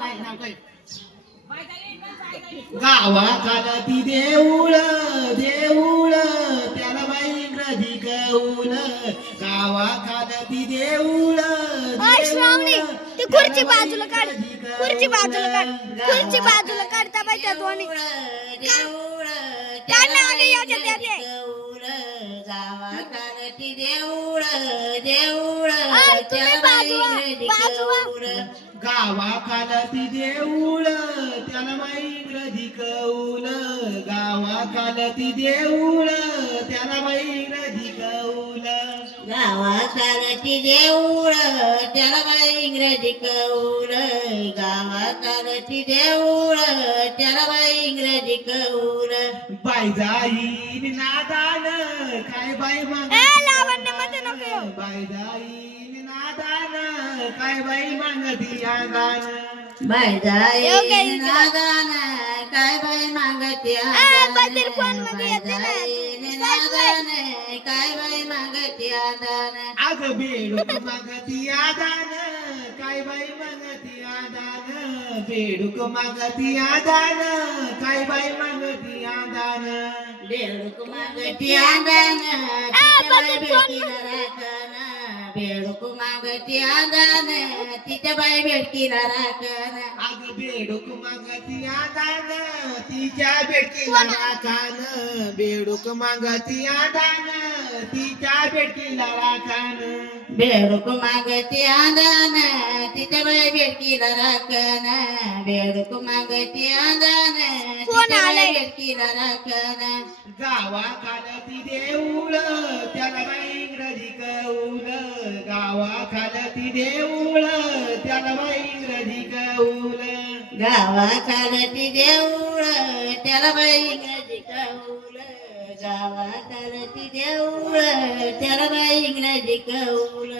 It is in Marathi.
काय नाव काय गावाखाला ती देऊळ देऊळ त्याला बाई इंग्रजी कौल गावाखाला ती देऊळ ओय, श्रावणी, ती खुर्ची बाजूला काढ. खुर्ची बाजूला काढ. खुर्ची बाजूला काढता बाई त्या दोन्ही. काढ ना अगं याच्यात याच्यात. गावाकडची देऊळ देऊळ बाजूला, इंग्रजी बाजूला. कौल. गावाखाला ती देऊळ त्याला बाई इंग्रजी कौल गावाखाला ती देऊळ त्याला बाई इंग्रजी कौल गावाकडची देऊळ त्याला बाई इंग्रजी कौल गावाकडची देऊळ त्याला बाई इंग्रजी कौल बाई जाईन नादान काय बाई माग. बाई जाईन नादान काय बाई मागती आदान? इकडं? नादान काय बाई मागते फोनमध्ये येते ना. नादान काय बाई मागते आदान? अग बेडूक मागती आदान काय बाई मागती आदान? बेडूक मागती आदान काय बाई मागती आदान? बेडूक मागती आदान बेडूक मागती आदान तिच्या बाय भेटकीला राखण अग बेडूक मागती आदान तिच्या बेडकीला राखान बेडूक मागती आदान तिच्या बेडकीला राखान बेडूक मागती आदान तिच्या बाय भेटकीला राखण बेडूक मागती आदान कोण तिच्या बाई आलंय? भेटकीला राखण गावाखाला ती देव गावाखाला ती देऊळ त्याला बाई इंग्रजी कौल. गावाखालची देऊळ त्याला बाई इंग्रजी कौल. गावाखालची देऊळ त्याला बाई इंग्रजी कौल.